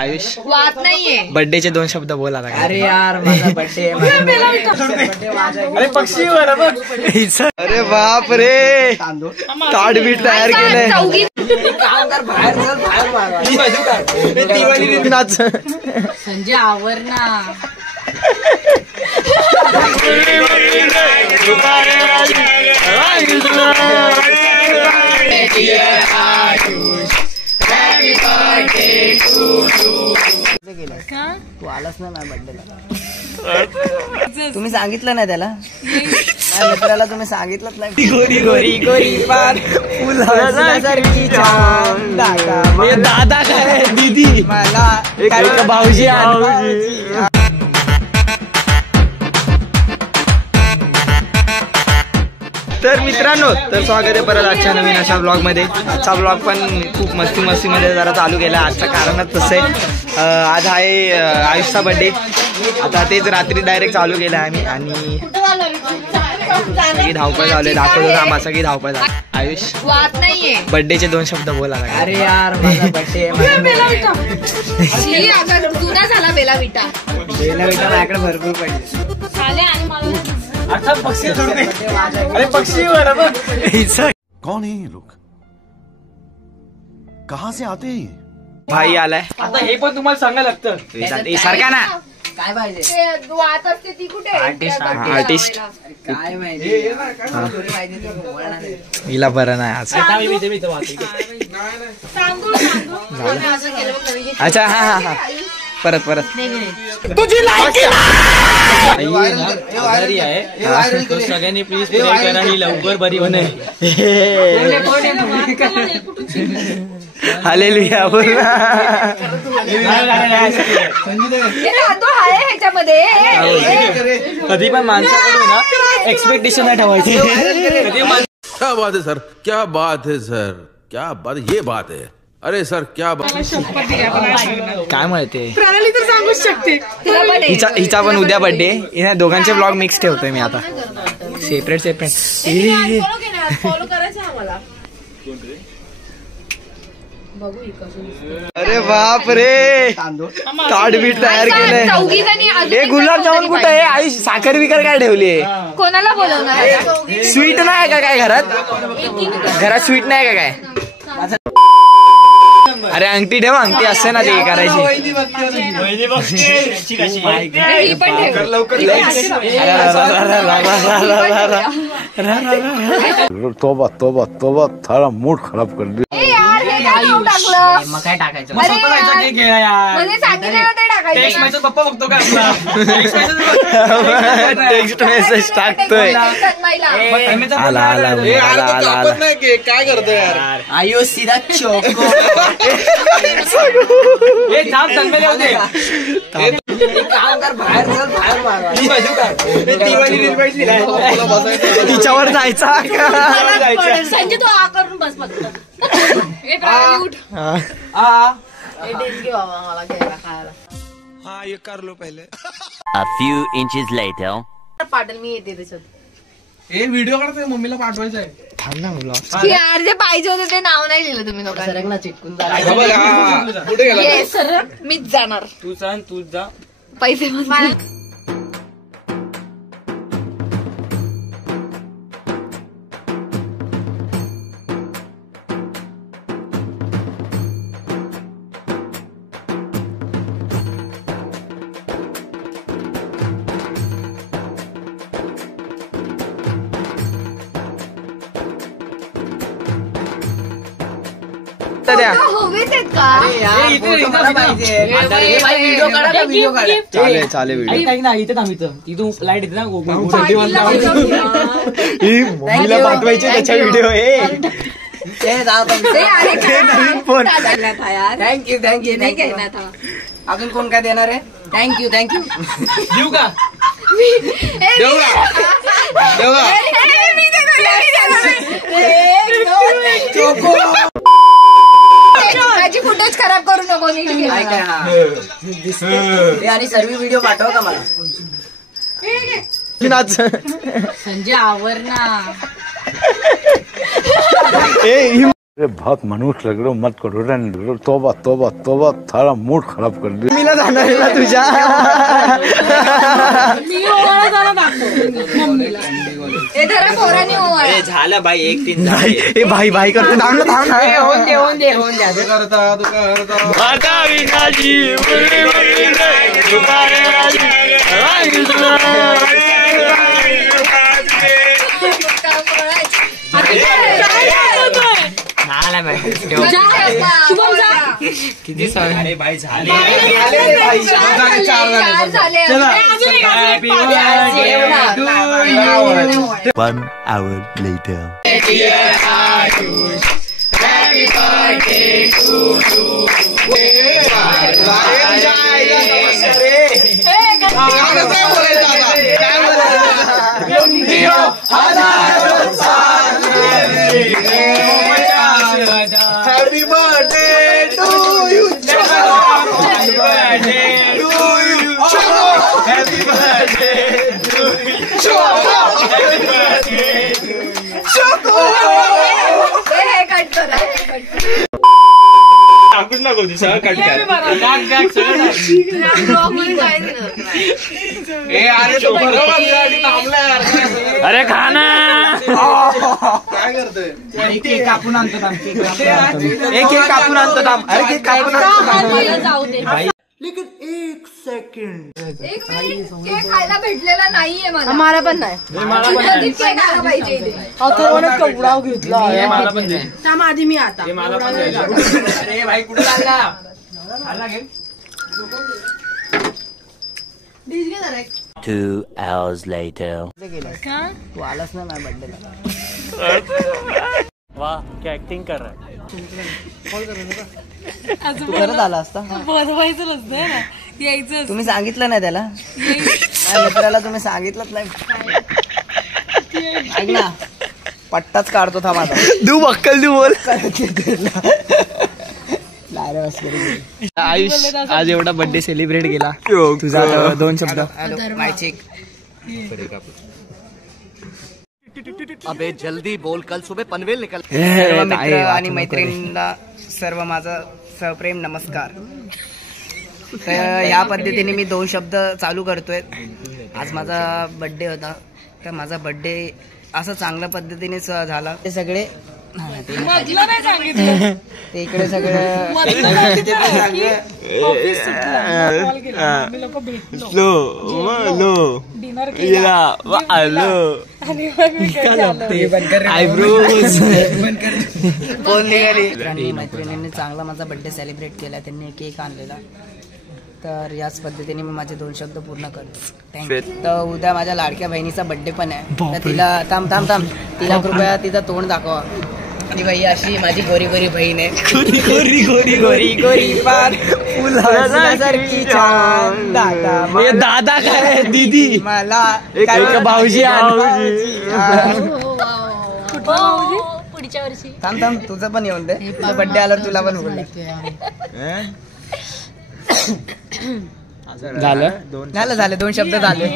आयुष वाद नाहीये. बर्थडेचे 2 शब्द बोला. अरे यार माझा बर्थडे. अरे पक्षी अरे बाप रे ताट बीट तयार केलंय. संजय आवर ना. तू आलास ना माझ्या बर्थडेला. तुम्ही सांगितलं नाही त्याला. माझ्या मित्राला तुम्ही सांगितलंच नाही. गोरी गोरी गोरी पान फुलासारखी छान. दादा काय दीदी मला भाऊजी. तर मित्रांनो तर स्वागत आहे परत आजच्या नवीन अशा ब्लॉग मध्ये. आजचा ब्लॉग पण खूप मस्ती मध्ये जरा चालू केला. आजच्या कारणच तसं आहे आज आहे आयुषचा बर्थडे. आता तेच रात्री डायरेक्ट चालू केलं आम्ही आणि सगळी धावपळ चालू आहे. दाखवतो थांबा सगळी धावपळ झाली. आयुष वाद नाहीये. बर्थडेचे 2 शब्द बोला. अरे यार माझा बर्थडे. जुना झाला बेला विटा. माझ्याकडे भरपूर पडले. आता पक्षी अरे पक्षी कौन है ये लोग, कहाँ से आते हैं? भाई आलाय. आता हे पण तुम्हाला सांगायला लागतं. सारखा ना काय पाहिजे. वाद असते ती कुठे. आर्टिस्ट काय माहिती. हिला बरं नाही आज. अच्छा हा परत तुझी सगळ्यांनी प्लीज प्रे करा ही लवकर बरी होणे. हालेलुया बोल. कधी पण माणसाकडून ना एक्सपेक्टेशन नाही ठेवायची. क्या बात है सर, क्या बात है सर, क्या बात, ये बात है. अरे सर क्या बात. काय माहिती प्रणाली तर सांगूच शकते. हिचा पण उद्या बर्थडे. हिना दोघांचे ब्लॉग मिक्स ठेवतोय मी आता सेपरेट. फॉलो करायचं आम्हाला. अरे बाप रे ताट बीट तयार केलंय. हे गुलाबजामुन कुठं आहे. आयुष साखर बिकर काय ठेवली. कोणाला बोलवणार. स्वीट नाही का काय घरात स्वीट नाही का काय. अरे अंगठी ठेवा. अंगठी असते ना ते करायची. तोबा तोबा तोबा थारा मूड खराब कर दिया. मग काय टाकायचं. पप्पा बघतो का टेक्स्ट मेसेज टाकतोय. काय करतो यार. आयुष सीधा चोको. काम कर बाहेर चल बाहेर. तिच्यावर जायचा संजय तो आ करून बस फक्त. हाँ ये कर लो पहले. A few inches later. पाटल मी येते त्याच्यात. हे व्हिडिओ काढतोय मम्मीला पाठवायचा आहे. थांब ना ब्लॉग. यार जे पाहिजे होते ते नाव नाही लिहिलं तुम्ही लोकांना. चिटकून कुठे गेला. सर मीच जाणार. तू सांग तू जा. पैसे हवेच आहेत का. व्हिडिओ काढा व्हिडिओ काढा. चालेल इथे थांबितं तिथून लाईट येते ना. मम्मीला पाठवायचे त्याचा व्हिडिओ. नवीन फोन. Thank you thank you. अजून कोण काय देणार आहे. थँक्यू देऊ का. माझी फुटेज खराब करू नको. आणि सर्व व्हिडिओ पाठवा का मला. संजय आवर ना. अरे बहुत मनुष्य लग रहे हो, मत करो, रहने दो, तौबा तौबा तौबा, थारा मूड खराब कर दिया. मीला जाणार आहे ना तुझ्या. झालं बाई 1-3 ए भाई भाई करतो. थांब ना थांब ना. होऊन द्या किती अरे भाई झाले. One hour later. Happy birthday to you. Happy birthday to you. Happy birthday to you. Happy birthday to टाकूच नको तू सगळं कट कर. अरे खाना काय करतोय. केक कापून आणतो थांब. केक कापून आणतो थांब. अरे केक कापून आणतो. केक खायला भेटलेला नाहीये मला पण नाही. केक आला पाहिजे इथे. केवढा घेतला मला पण दे. आधी मी आता मला पण दे. अरे भाई कुठे चालला. आला घे. 2 hours later. तू आलास ना माझ्या बर्थडेला. वाह क्या ऍक्टिंग कर रहा है. तू करत आला असता. बोलवायचं नसतं ना, यायचं. तुम्ही सांगितलं नाही त्याला. माझ्या मित्राला तुम्ही सांगितलंच नाही. ऐक ना, पट्टाच काढतो था माझा. तू बक्कल तू बोल. आयुष आज एवढा बर्थडे सेलिब्रेट केला. तुझा 2 शब्द. अबे जल्दी बोल, कल सुबह पनवेल निकल. सर्व मित्र आणि मैत्रिणींना सर्व माझा सप्रेम नमस्कार. तर या पद्धतीने मी 2 शब्द चालू करतोय. आज माझा बर्थडे होता, तर माझा बर्थडे असं चांगल्या पद्धतीने झाला. ते सगळे ते इकडे सगळं मैत्रिणींनी चांगला माझा बर्थडे सेलिब्रेट केला. त्यांनी केक आणलेला. तर याच पद्धतीने मी माझे 2 शब्द पूर्ण करतो. थँक्यू. तर उद्या माझ्या लाडक्या बहिणीचा बर्थडे पण आहे. तर तिला थांब तिला कृपया तिचं तोंड दाखवा. आणि बाई अशी माझी गोरी गोरी बहीण आहे. गोरी पार फुलासारखी छान. दादा काय दीदी मला भाऊजी. पुढच्या वर्षी थांब तुझं पण येऊन दे. तुझा बर्थडे आला तुला पण बोलले. झालं 2 शब्द झाले.